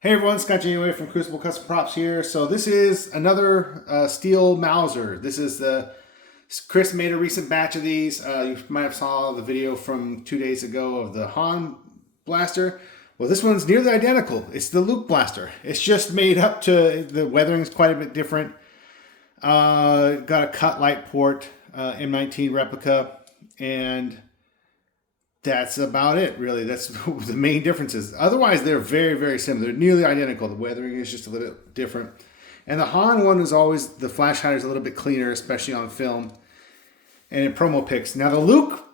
Hey everyone, Scott Janeway from Crucible Custom Props here. So this is another Steel Mauser. This is Chris made a recent batch of these. You might have saw the video from 2 days ago of the Han blaster. Well, this one's nearly identical. It's the Luke blaster. It's just made up to, the weathering is quite a bit different. Got a cut light port, M19 replica, and that's about it, really. That's the main differences. Otherwise, they're very, very similar. They're nearly identical. The weathering is just a little bit different. And the Han one is always, the flash hider is a little bit cleaner, especially on film and in promo pics. Now, the Luke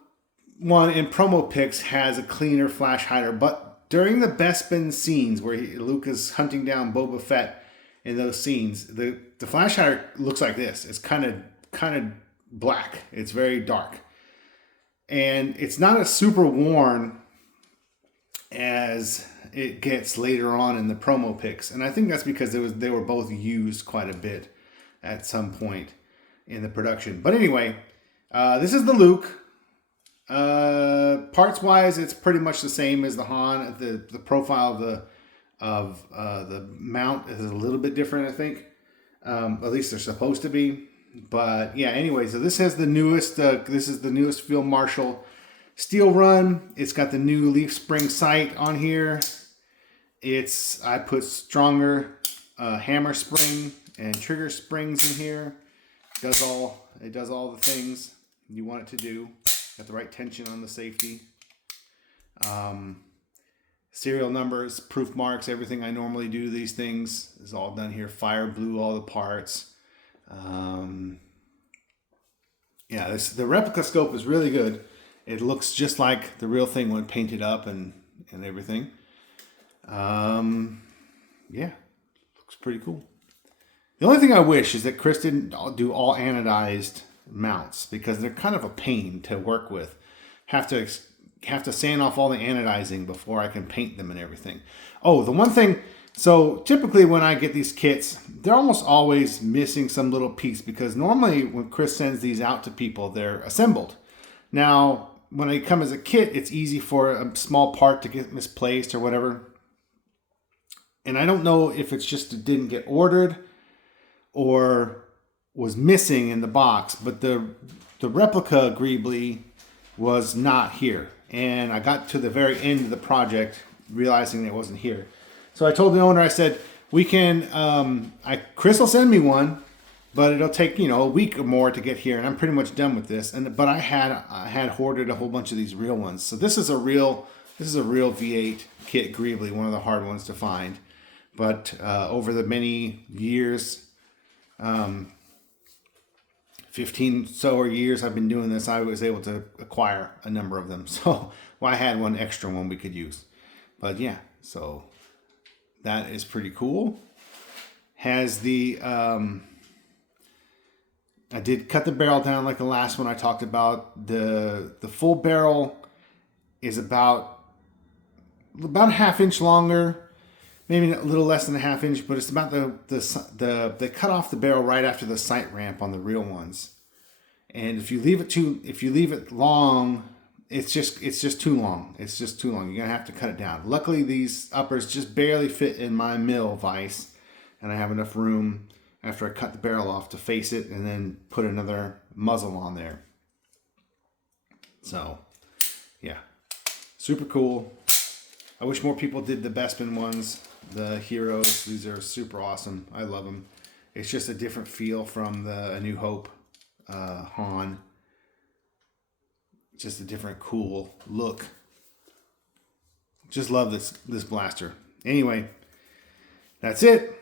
one in promo pics has a cleaner flash hider, but during the Bespin scenes where Luke is hunting down Boba Fett in those scenes, the flash hider looks like this. It's kind of black. It's very dark. And it's not as super worn as it gets later on in the promo pics. And I think that's because they were both used quite a bit at some point in the production. But anyway, this is the Luke. Parts wise, it's pretty much the same as the Han. The profile of the mount is a little bit different, I think. At least they're supposed to be. But yeah, anyway, so this has the newest, this is the newest Field Marshal steel run. It's got the new leaf spring sight on here. I put stronger hammer spring and trigger springs in here. It does all the things you want it to do. Got the right tension on the safety. Serial numbers, proof marks, everything I normally do these things is all done here. Fire blue all the parts. Yeah, the replica scope is really good. It looks just like the real thing when painted up and everything. Yeah, looks pretty cool. The only thing I wish is that Chris didn't do all anodized mounts, because they're kind of a pain to work with. Have to sand off all the anodizing before I can paint them and everything. Oh, the one thing. So typically when I get these kits, they're almost always missing some little piece, because normally when Chris sends these out to people, they're assembled. Now, when they come as a kit, it's easy for a small part to get misplaced or whatever. And I don't know if it's just it didn't get ordered or was missing in the box, but the replica Greebly was not here. And I got to the very end of the project realizing it wasn't here. So I told the owner, I said, we can, Chris will send me one, but it'll take, a week or more to get here. And I'm pretty much done with this. But I had hoarded a whole bunch of these real ones. So this is a real V8 kit Greebly, one of the hard ones to find. But over the many years, 15 so years I've been doing this, I was able to acquire a number of them. So I had one extra one we could use. But yeah, so that is pretty cool. Has the, I did cut the barrel down like the last one I talked about. The full barrel is about a half inch longer, maybe a little less than a half inch, but it's about they cut off the barrel right after the sight ramp on the real ones. And if you leave it long, it's just too long. It's just too long. You're gonna have to cut it down. Luckily, these uppers just barely fit in my mill vise, and I have enough room after I cut the barrel off to face it and then put another muzzle on there. So, yeah, super cool. I wish more people did the Bespin ones, the Heroes. These are super awesome. I love them. It's just a different feel from the A New Hope Han. Just a different cool look. Just love this blaster. Anyway, that's it.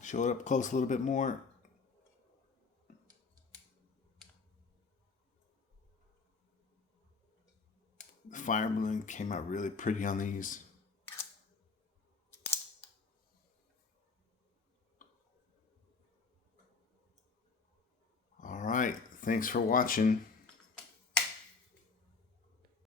Show it up close a little bit more. The fire balloon came out really pretty on these. All right, thanks for watching.